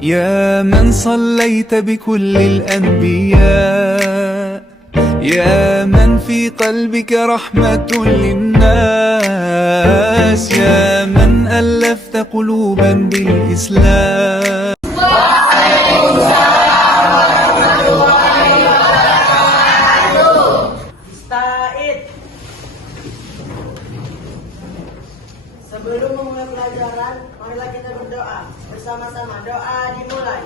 يا من صليت بكل الأنبياء، يا من في قلبك رحمة للناس، يا من ألفت قلوبا بالإسلام. Sebelum memulai pelajaran, marilah kita berdoa bersama-sama. Doa dimulai.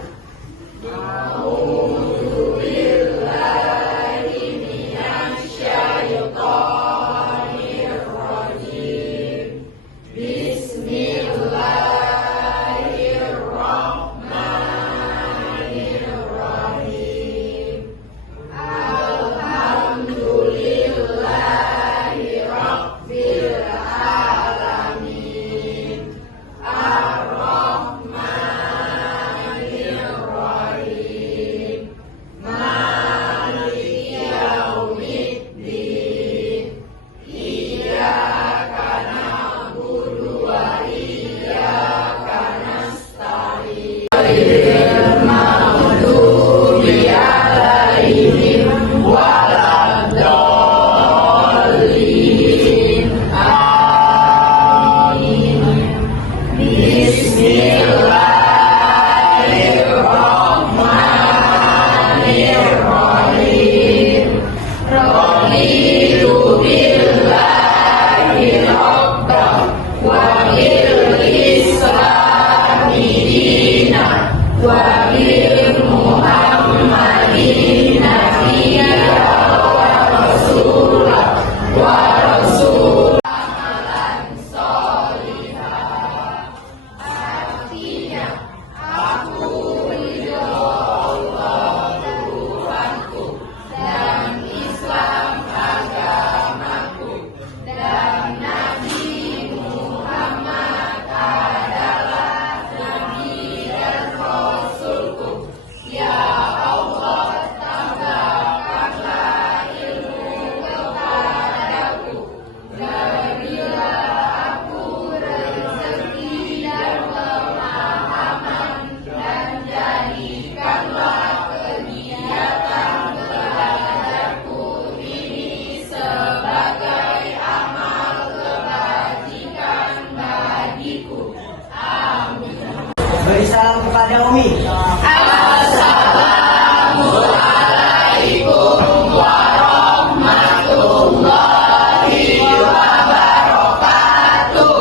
Beri salam kepada Umi. Assalamualaikum warahmatullahi wabarakatuh.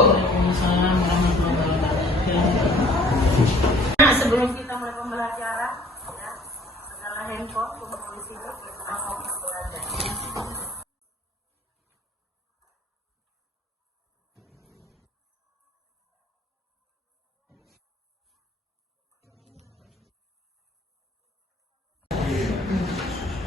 Nah, sebelum kita mulai pembelajaran, ya, segala handphone kumpul di sini, kita fokus belajar.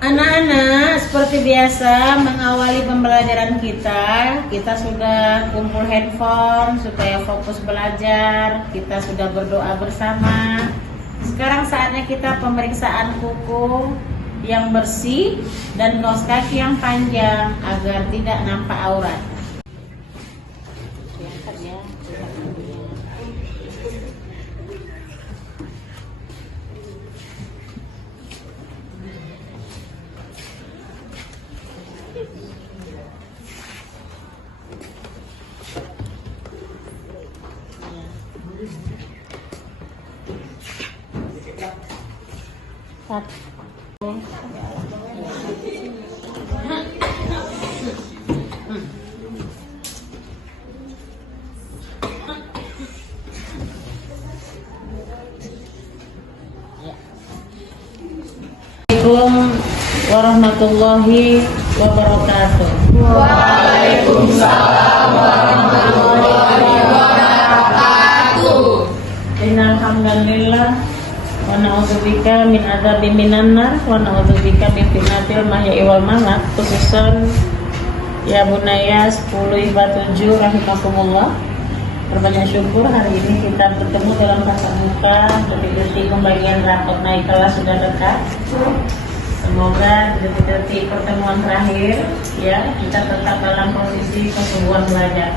Anak-anak, seperti biasa mengawali pembelajaran kita sudah kumpul handphone supaya fokus belajar, kita sudah berdoa bersama. Sekarang saatnya kita pemeriksaan kuku yang bersih dan kaos kaki yang panjang agar tidak nampak aurat. Assalamualaikum warahmatullahi wabarakatuh. Waalaikumsalam warahmatullahi wabarakatuh. Innal hamdalillah wa na'udzubika min adzabi minan nar wa na'udzubika min fitnatil mahya'i wal mamat. Khususan ya bunaya 10 IPA 7 rahimakumullah. Berbanyak syukur hari ini kita bertemu dalam tatap muka. Detik-detik pembagian rapot naik kelas sudah dekat. Semoga detik-detik pertemuan terakhir ya kita tetap dalam posisi kesungguhan belajar.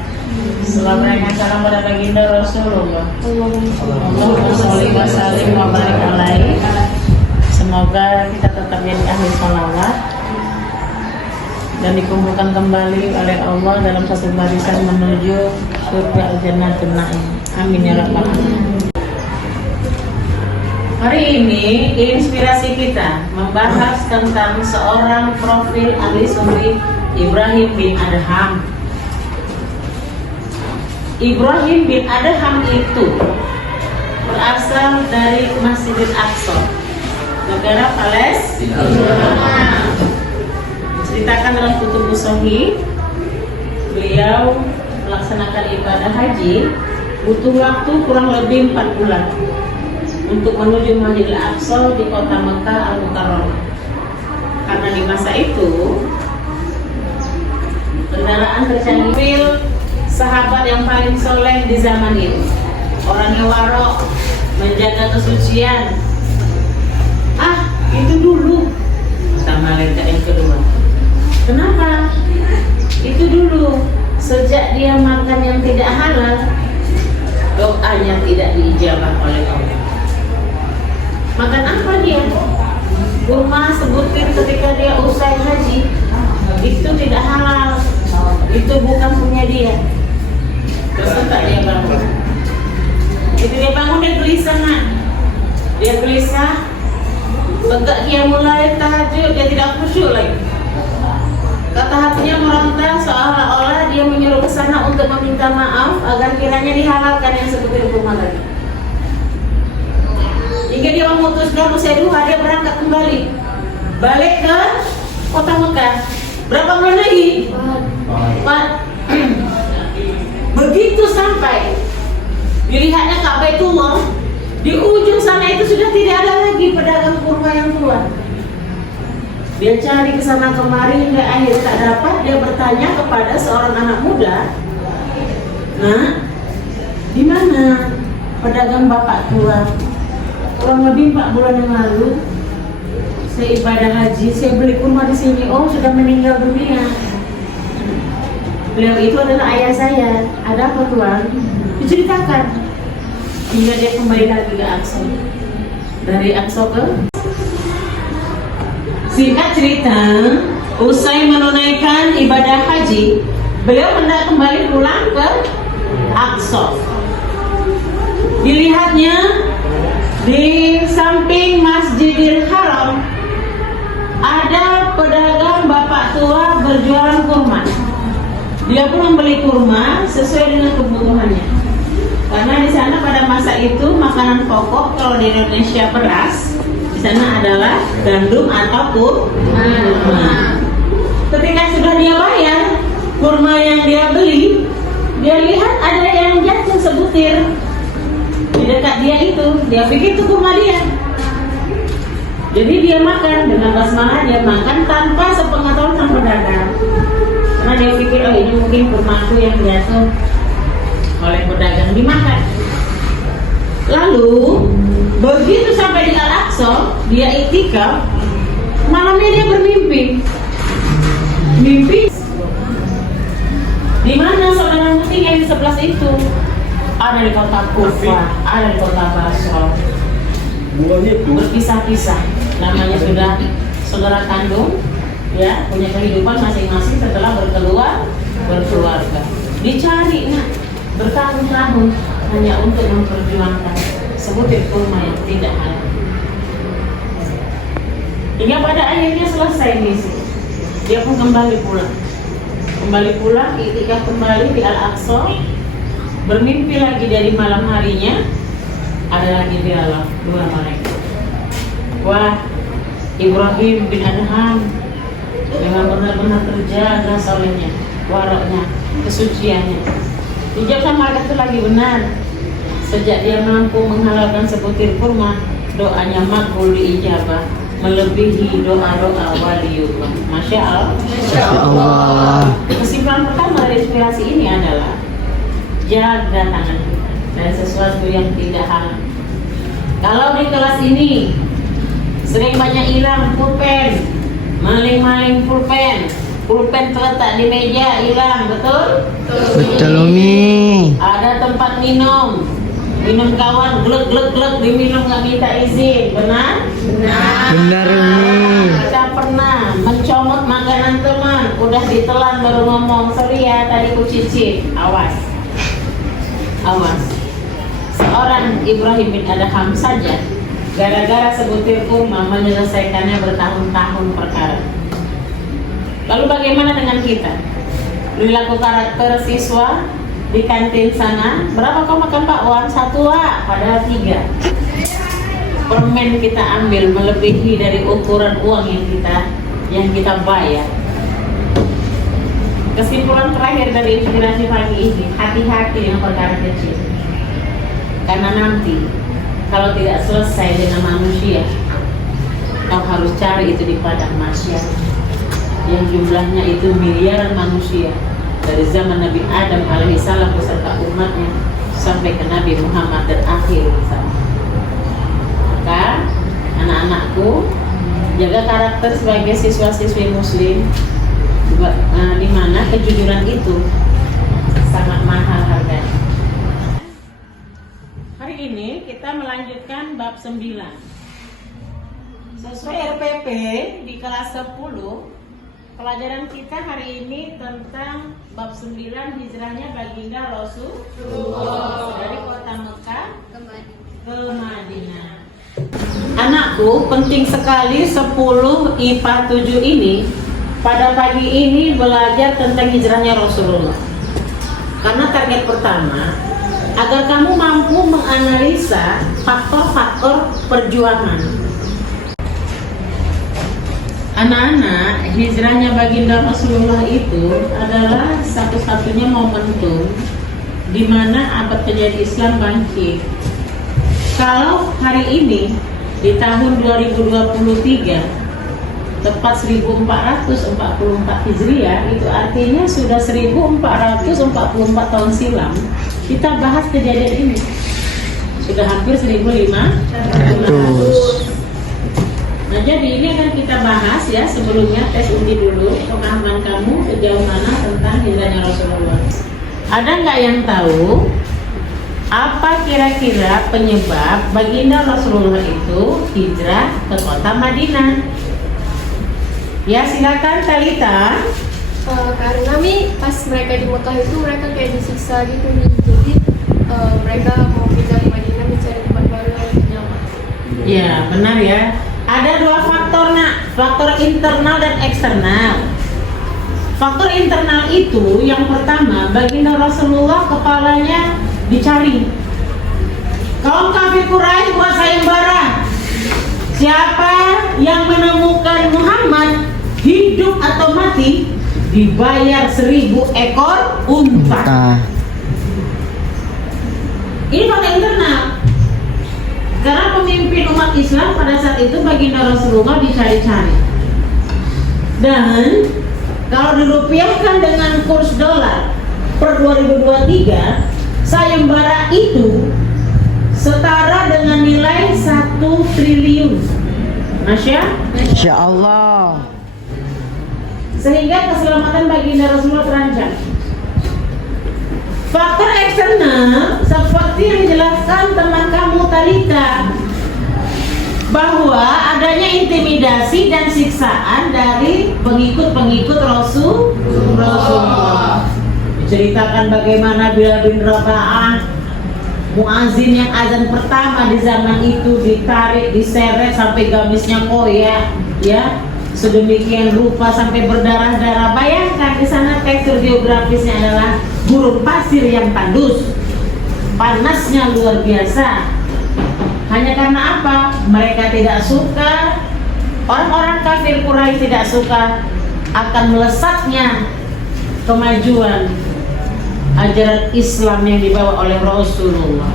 Selamat salam pada baginda Rasulullah. Allahumma sholli wa sallim wa barik alaihi. Semoga kita tetap jadi ahli salawat dan dikumpulkan kembali oleh Allah dalam satu barisan menuju surga al-jannatul na'im. Amin ya rabbal alamin. Hari ini inspirasi kita membahas tentang seorang profil ahli sufi, Ibrahim bin Adham. Ibrahim bin Adham itu berasal dari Masjidil Aqsa, negara Palestina. Diceritakan dalam Kutubus Shahih, beliau melaksanakan ibadah haji butuh waktu kurang lebih 4 bulan untuk menuju Masjidil Aqsa di kota Mekah Al-Mukarramah. Karena di masa itu kendaraan tercanggih, sahabat yang paling soleh di zaman itu, orang yang warok, menjaga kesucian. Itu dulu, kata malaikat yang kedua. Kenapa? Itu dulu, sejak dia makan yang tidak halal, doanya tidak diijabah oleh Allah. Makan apa dia? Kurma sebutir ketika dia usai haji, itu tidak halal, itu bukan punya dia. Terus tak dia bangun. Itu dia bangun, dia gelisah nak. Dia gelisah, tegak dia mulai tahajud, dia tidak khusyuk lagi. Kata hatinya meronta seolah-olah dia menyuruh ke sana untuk meminta maaf agar kiranya dihalalkan yang sebutir kurma tadi. Hingga dia memutuskan usai duha dia berangkat kembali, balik ke kota Mekah. Berapa bulan lagi? 4. Begitu sampai dilihatnya Ka'bah Baitullah, di ujung sana itu sudah tidak ada lagi pedagang kurma yang tua. Dia cari ke sana kemari hingga akhirnya tak dapat. Dia bertanya kepada seorang anak muda, "Nah, di mana pedagang bapak tua? Kurang lebih 4 bulan yang lalu saya ibadah haji, saya beli kurma di sini. Oh, sudah meninggal dunia." Beliau itu adalah ayah saya. Ada apa tuan? Diceritakan. Hingga dia kembali lagi ke Aqsa. Dari Aqsa ke, singkat cerita, usai menunaikan ibadah haji, beliau hendak kembali pulang ke Aqsa. Dilihatnya di samping Masjidil Haram ada pedagang bapak tua berjualan kurma. Dia pun membeli kurma sesuai dengan kebutuhannya. Karena di sana pada masa itu makanan pokok kalau di Indonesia beras, di sana adalah gandum atau kurma. Ketika sudah dia bayar kurma yang dia beli, dia lihat ada yang jatuh sebutir di dekat dia itu. Dia pikir itu kurma dia. Jadi dia makan dengan basmalah, dia makan tanpa sepengetahuan sang pedagang. Karena dia pikir, oh ini mungkin kurmaku yang jatuh oleh pedagang, dimakan. Lalu begitu sampai di Al-Aqsa, dia iktikaf. Malamnya dia bermimpi. Mimpi di mana saudara tinggal di sebelah itu. Ada di kota Kufah, ada di kota Basra. Berpisah-pisah. Namanya sudah saudara kandung, ya, punya kehidupan masing-masing setelah berkeluarga. Dicari nak bertahun-tahun hanya untuk memperjuangkan sebutir kurma yang tidak halal. Hingga pada akhirnya selesai misi, dia pun kembali pulang, iktikaf kembali di Al-Aqsa. Bermimpi lagi dari malam harinya, ada lagi dialog 2 malaikat. Wah, Ibrahim bin Adham dengan benar-benar terjaga solehnya, waroknya, kesuciannya. Dijawab sama malaikat itu lagi benar. Sejak dia mampu menghalalkan sebutir kurma, doanya makbul diijabah, melebihi doa-doa waliullah. Masya Allah. Kesimpulan pertama dari inspirasi ini adalah jaga tangan kita dari sesuatu yang tidak halal. Kalau di kelas ini sering banyak hilang pulpen, maling-maling pulpen, Pulpen terletak di meja, hilang, betul? Betul Umi. Ada tempat minum kawan, glek diminum nggak minta izin, benar? Benar Umi. Kita pernah mencomot makanan teman, udah ditelan baru ngomong, sorry ya tadi ku cicip. Awas. Seorang Ibrahim bin Adham saja gara-gara sebutir kurma menyelesaikannya bertahun-tahun perkara. Lalu bagaimana dengan kita? Perilaku karakter siswa di kantin sana, berapa kau makan Pak Wan? 1 Wak, padahal 3. Permen kita ambil melebihi dari ukuran uang yang kita bayar. Kesimpulan terakhir dari inspirasi pagi ini, hati-hati dengan perkara kecil. Karena nanti kalau tidak selesai dengan manusia, kau harus cari itu di padang mahsyar yang jumlahnya itu miliaran manusia dari zaman Nabi Adam alaihissalam beserta umatnya sampai ke Nabi Muhammad dan akhir zaman. Maka anak-anakku, jaga karakter sebagai siswa-siswi muslim, di mana kejujuran itu sangat mahal harganya. Hari ini kita melanjutkan bab 9. Sesuai RPP di kelas 10, pelajaran kita hari ini tentang bab 9 hijrahnya baginda Rasulullah dari kota Mekah ke Madinah. Anakku, penting sekali 10 IPA 7 ini pada pagi ini belajar tentang hijrahnya Rasulullah. Karena target pertama, agar kamu mampu menganalisa faktor-faktor perjuangan. Anak-anak, hijrahnya baginda Rasulullah itu adalah satu-satunya momentum di mana abad penjajah Islam bangkit. Kalau hari ini di tahun 2023 tepat 1444 Hijriah, itu artinya sudah 1444 tahun silam kita bahas kejadian ini. Sudah hampir 1500. Nah, jadi ini akan kita bahas ya. Sebelumnya tes uji dulu pemahaman kamu sejauh mana tentang hijrahnya Rasulullah. Ada nggak yang tahu apa kira-kira penyebab baginda Rasulullah itu hijrah ke kota Madinah? Ya, silakan Talita. Karena pas mereka di Mekah itu mereka kayak disiksa gitu nih. Jadi mereka mau hijrah ke Madinah mencari tempat baru yang lebih nyaman. Ya, benar ya. Ada 2 faktor nak, faktor internal dan eksternal. Faktor internal itu yang pertama, baginda Rasulullah kepalanya dicari. Kaum kafir Quraisy buat sayembara. Siapa yang menemukan Muhammad hidup atau mati dibayar 1000 ekor unta. Ini faktor internal. Karena pemimpin umat Islam pada saat itu baginda Rasulullah dicari-cari. Dan kalau dirupiahkan dengan kurs dolar per 2023, sayembara itu setara dengan nilai 1 triliun. Masya Allah. Sehingga keselamatan baginda Rasulullah terancam. Faktor eksternal seperti yang dijelaskan teman kamu Talita, bahwa adanya intimidasi dan siksaan dari pengikut-pengikut Rasulullah. Diceritakan bagaimana Bilal bin Rabah, muazin yang azan pertama di zaman itu, ditarik, diseret sampai gamisnya koyak, ya, sedemikian rupa sampai berdarah-darah. Bayangkan di sana tekstur geografisnya adalah gurun pasir yang tandus, panasnya luar biasa. Hanya karena apa? Mereka tidak suka, orang-orang kafir Quraisy tidak suka akan melesatnya kemajuan ajaran Islam yang dibawa oleh Rasulullah.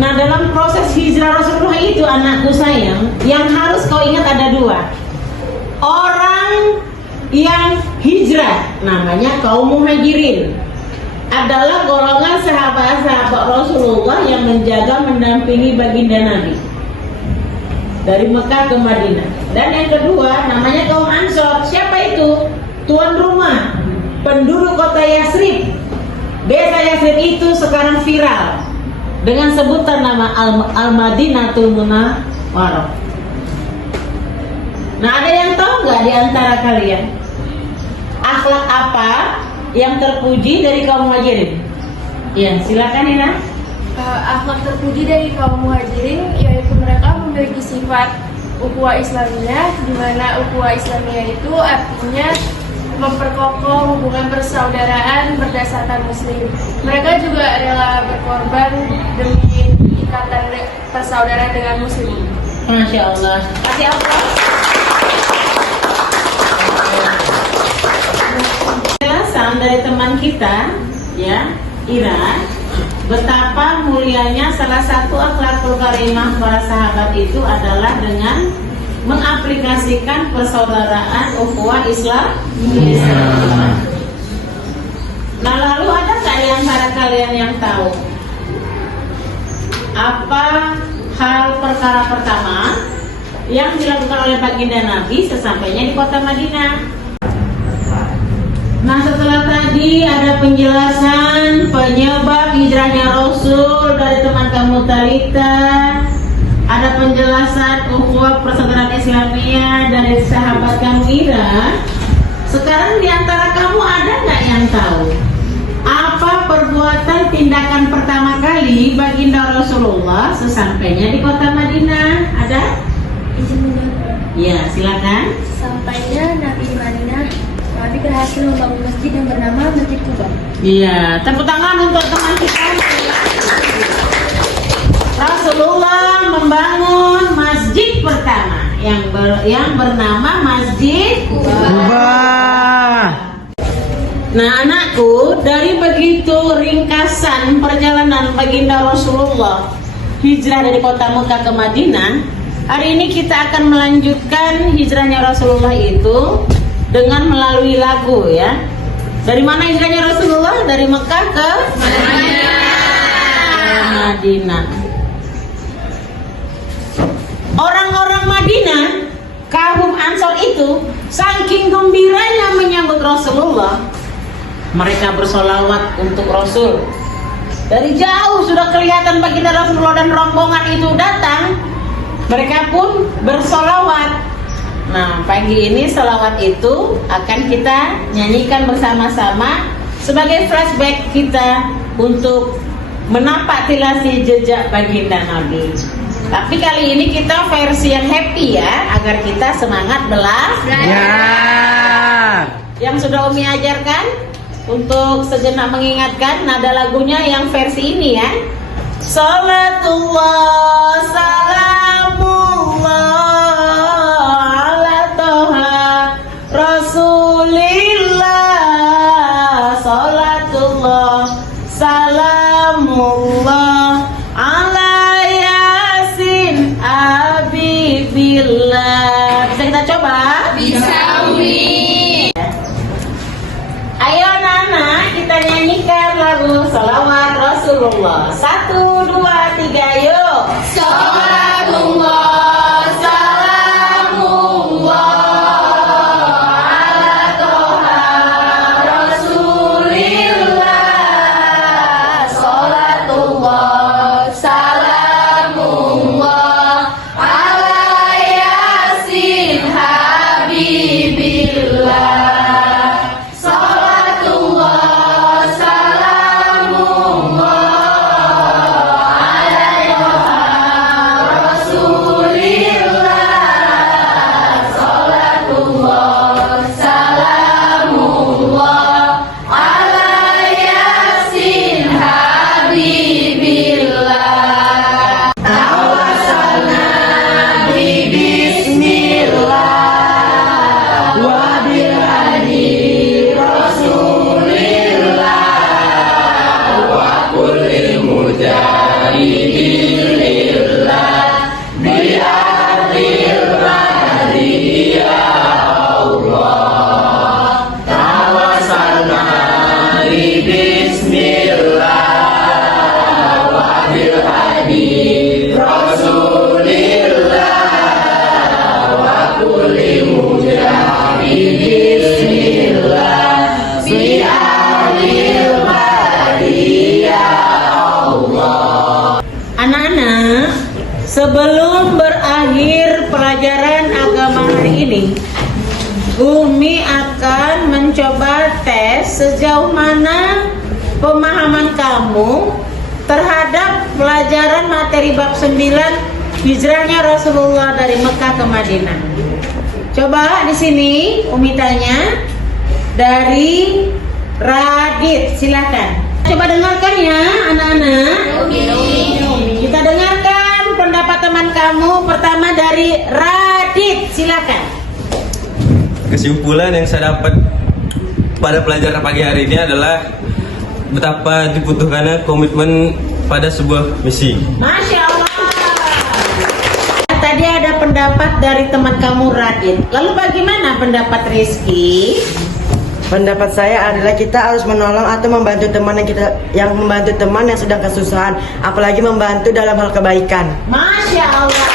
Nah, dalam proses hijrah Rasulullah itu, anakku sayang, yang harus kau ingat ada 2. Orang yang hijrah namanya kaum muhajirin, adalah golongan sahabat-sahabat Rasulullah yang menjaga mendampingi baginda Nabi. dari Mekah ke Madinah. Dan yang kedua namanya kaum Ansor. Siapa itu? Tuan rumah, penduduk kota Yasrib. Desa Yasrib itu sekarang viral dengan sebutan nama Al-Madinatul Munawwarah. Nah, ada yang tahu nggak di antara kalian akhlak apa yang terpuji dari kaum Muhajirin? Ya, silakan Ina. Akhlak terpuji dari kaum Muhajirin yaitu mereka memiliki sifat ukhuwah Islamiyah, di mana ukhuwah Islamiyah itu artinya memperkokoh hubungan persaudaraan berdasarkan Muslim. Mereka juga rela berkorban demi ikatan persaudaraan dengan Muslim. Masya Allah. Kasih aplaus. Penjelasan dari teman kita, ya, Ira, betapa mulianya salah satu akhlakul karimah para sahabat itu adalah dengan mengaplikasikan persaudaraan ukhuwah Islam. Nah, lalu ada nggak di antara kalian yang tahu apa hal perkara pertama yang dilakukan oleh baginda Nabi sesampainya di kota Madinah? Nah, setelah tadi ada penjelasan penyebab hijrahnya Rasul dari teman kamu Talita, ada penjelasan ukhuwah persaudaraan Islamiyah dari sahabat kamu Ira. Sekarang di antara kamu ada nggak yang tahu apa perbuatan tindakan pertama kali baginda Rasulullah sesampainya di kota Madinah? Ada? Ya, silakan. Sampainya Nabi di Madinah, Nabi berhasil membangun masjid yang bernama Masjid Quba. Iya, tepuk tangan untuk teman kita. Rasulullah membangun masjid pertama yang bernama Masjid Quba. Nah, anakku, dari begitu ringkasan perjalanan baginda Rasulullah hijrah dari kota Mekah ke Madinah, hari ini kita akan melanjutkan hijrahnya Rasulullah itu dengan melalui lagu, ya. Dari mana hijrahnya Rasulullah? Dari Mekah ke Madinah. Orang-orang Madinah, kaum Ansor itu saking gembiranya menyambut Rasulullah, mereka bersolawat untuk Rasul. Dari jauh sudah kelihatan baginda Rasulullah dan rombongan itu datang, mereka pun bersolawat. Nah, pagi ini solawat itu akan kita nyanyikan bersama-sama sebagai flashback kita untuk menapak tilasi jejak baginda Nabi. Tapi kali ini kita versi yang happy, ya, agar kita semangat belajar. Ya. Yang sudah Umi ajarkan, untuk sejenak mengingatkan nada lagunya yang versi ini, ya. Salatullah salamullah ala toha Rasulillah. Salatullah salamullah ala yasin abibillah. Bisa kita coba? Bisa, Umi. Ayo anak-anak, kita nyanyikan lagu salawat Rasulullah. 1, 2, 3, yuk. Salatullah salamullah ala toha Rasulillah. Salatullah salamullah ala yasin habibillah. Salatullah salamullah ala Sebelum berakhir pelajaran agama hari ini, Umi akan mencoba tes sejauh mana pemahaman kamu terhadap pelajaran materi bab 9 hijrahnya Rasulullah dari Mekah ke Madinah. Coba di sini Umi tanya dari Radit, silakan. Coba dengarkan ya anak-anak. Kita dengarkan pendapat teman kamu. Pertama dari Radit, silakan. Kesimpulan yang saya dapat pada pelajaran pagi hari ini adalah betapa dibutuhkannya komitmen pada sebuah misi. Masya Allah. Tadi ada pendapat dari teman kamu Radit. Lalu bagaimana pendapat Rizky? Pendapat saya adalah kita harus menolong atau membantu teman yang membantu teman yang sedang kesusahan, apalagi membantu dalam hal kebaikan. Masya Allah.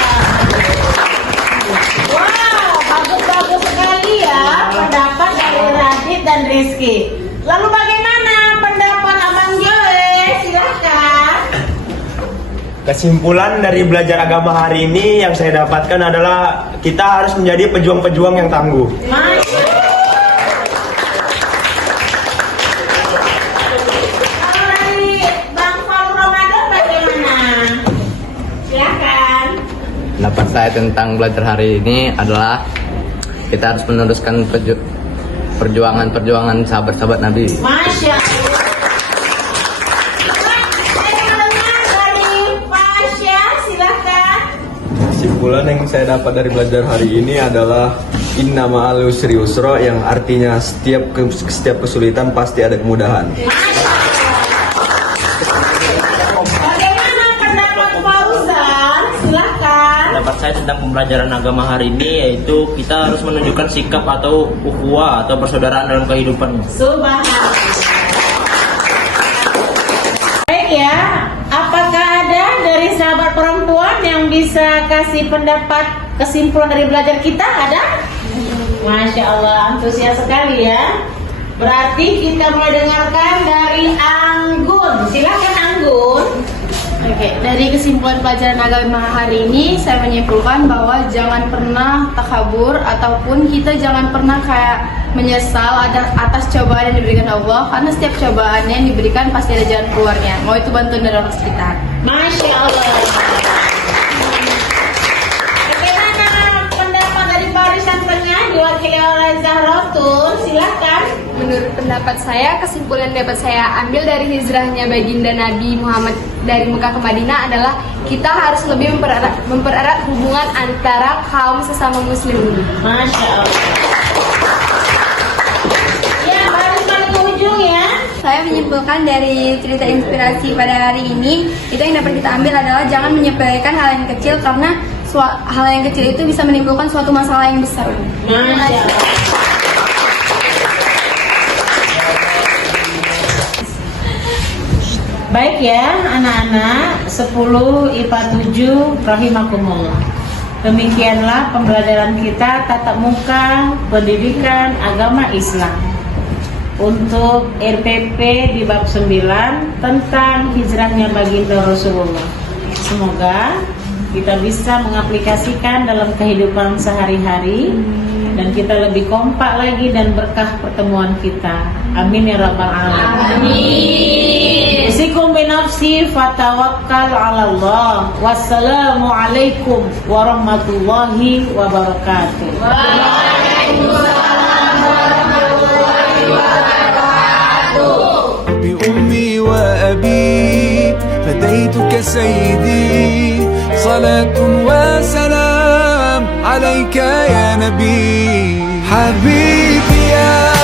Wow, bagus-bagus sekali ya pendapat dari Radit dan Rizky. Lalu bagaimana pendapat Abang Joe? Silakan. Kesimpulan dari belajar agama hari ini yang saya dapatkan adalah kita harus menjadi pejuang-pejuang yang tangguh. Masya Allah. Kalau dari Bang Fal Ramadan bagaimana? Silakan. Pendapat saya tentang belajar hari ini adalah kita harus meneruskan perjuangan sahabat-sahabat Nabi. Masya Allah. Saya mendengar dari Pasya, silakan. Kesimpulan yang saya dapat dari belajar hari ini adalah inna ma'al usri yusra, yang artinya setiap kesulitan pasti ada kemudahan. Bagaimana pendapat Fauzan? Silakan. Pendapat saya tentang pembelajaran agama hari ini yaitu kita harus menunjukkan sikap atau ukhuwah atau persaudaraan dalam kehidupan. Subhanallah. Baik ya, apakah ada dari sahabat perempuan yang bisa kasih pendapat kesimpulan dari belajar kita? Ada? Masya Allah, antusias sekali ya. Berarti kita mulai dengarkan dari Anggun. Silakan Anggun. Oke, dari kesimpulan pelajaran agama hari ini saya menyimpulkan bahwa jangan pernah takabur ataupun kita jangan pernah kayak menyesal atas cobaan yang diberikan Allah, karena setiap cobaan yang diberikan pasti ada jalan keluarnya, mau itu bantuan dari orang sekitar. Masya Allah. Bagaimana pendapat dari barisan tengah diwakili oleh Zahratul? Silakan. Menurut pendapat saya, kesimpulan yang dapat saya ambil dari hijrahnya baginda Nabi Muhammad dari Mekah ke Madinah adalah kita harus lebih mempererat hubungan antara kaum sesama muslim. Masya Allah. Ya, baris paling ke ujung ya. Saya menyimpulkan dari cerita inspirasi pada hari ini, itu yang dapat kita ambil adalah jangan menyepelekan hal yang kecil, karena hal yang kecil itu bisa menimbulkan suatu masalah yang besar. Masya Allah. Baik ya anak-anak 10 IPA 7 rahimakumullah. Demikianlah pembelajaran kita tatap muka pendidikan agama Islam untuk RPP di bab 9 tentang hijrahnya baginda Rasulullah. Semoga kita bisa mengaplikasikan dalam kehidupan sehari-hari dan kita lebih kompak lagi dan berkah pertemuan kita. Amin ya rabbal alamin. Amin. Usikum binafsi fatawakkal ala Allah. Wassalamu alaikum warahmatullahi wabarakatuh. Waalaikumsalam warahmatullahi wabarakatuh. بأمي وأبي فديتك سيدي صلاة وسلام عليك يا نبي حبيبي يا